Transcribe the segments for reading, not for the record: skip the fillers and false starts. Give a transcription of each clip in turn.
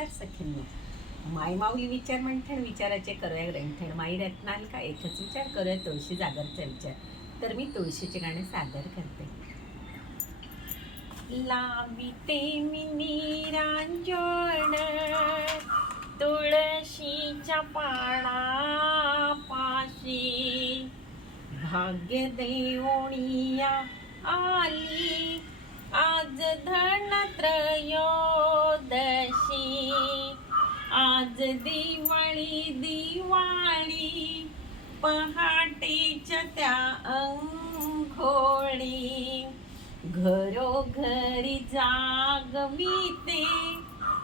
नमस्कार सखींनो. माय माऊली विचार म्हणठण विचाराचे करूया ग्रंथण. माई रत्नाल का एकच विचार करूया तुळशी जागरचा विचार. तर मी तुळशीचे गाणे सादर करते. लाविते मी निरांजन तुळशीच्या पानापाशी, भाग्य देवणिया आली आज धनत्रयोदशी. आज दिवाळी दिवाळी पहाटेच्या त्या अंघोळी, घरोघरी जागविते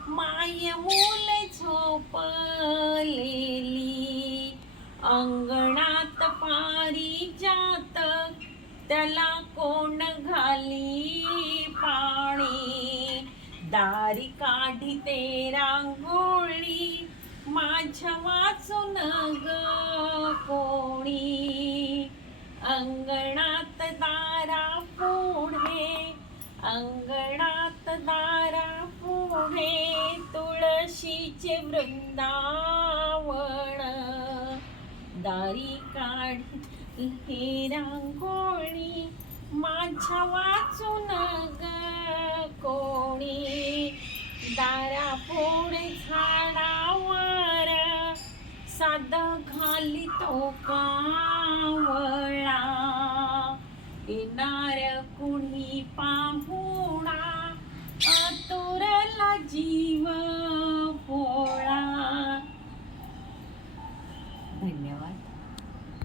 माय मूल झोपलेली. अंगणात पारिजातक त्याला कोण घाली पाणी, दारी काढीते रांगोळी माझ्या वाचून ग कोणी. अंगणात दारा पुढे, अंगणात दारा पुढे तुळशीचे वृंदावन, दारी काढी हे रांगोळी माझ्या वाचून ग कोणी. दारा पुढे झाडावर साधा घाली तो कावळा,